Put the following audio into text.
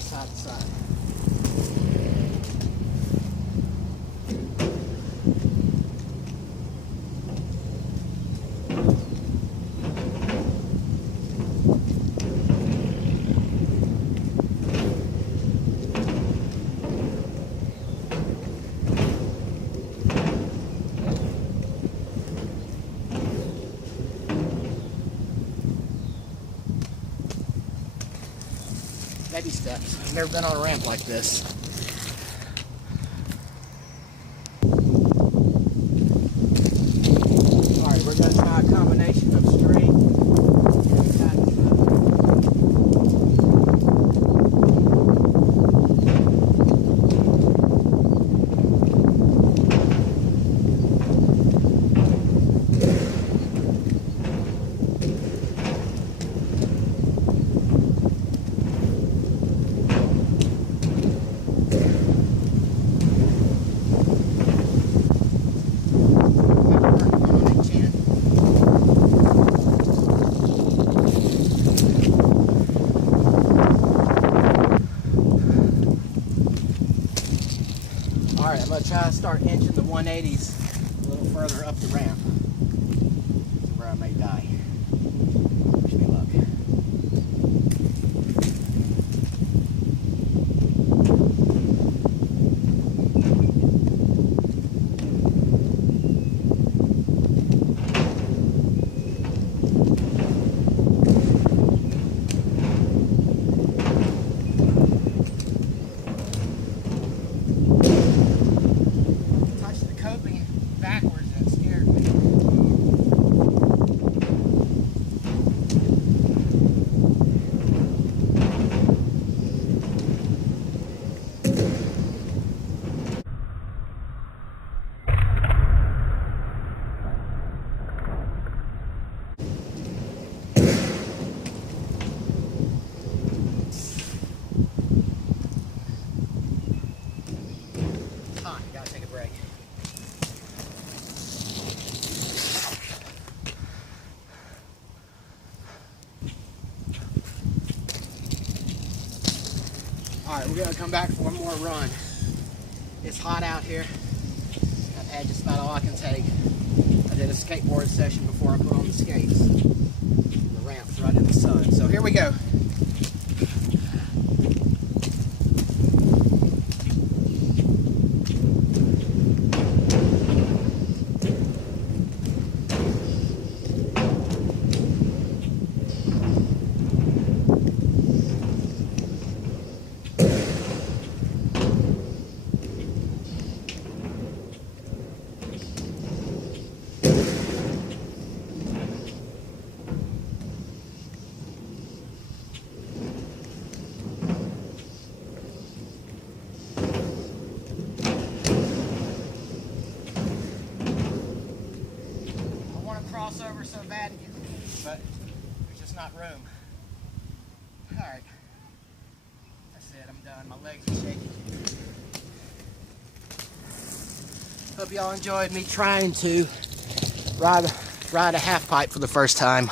side to side. Baby steps. I've never been on a ramp like this. Alright, we're going to try a combination of straight and side to side. Alright, I'm going to try to start inching the 180s a little further up the ramp to where I may die. Wish me luck. Backwards, that scared me. Gotta take a break. Alright, we're going to come back for one more run. It's hot out here. I've had just about all I can take. I did a skateboard session before I put on the skates. The ramp's right in the sun. So here we go. Over so bad, but there's just not room. Alright, that's it, I'm done. My legs are shaking. Hope y'all enjoyed me trying to ride a half pipe for the first time.